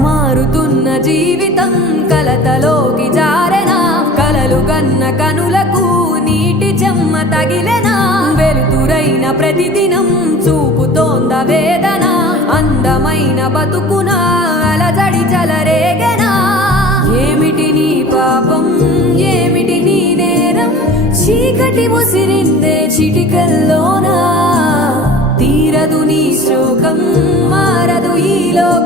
మారుతున్న జీవితం కలతలోకి జారెనా కలలు గన్న కనులకు నీటి చెమ్మ తగిలెనా వెలుతురైన ప్రతిదినం చూపుతోంద వేదన అందమైన బతుకున అలజడి చలరేగెనా ఏమిటి నీ పాపం ఏమిటి నీ నేరం చీకటి ముసిరిందే చిటికల్లోనా తీరదు నీ శోకం మారదు ఈ లోకం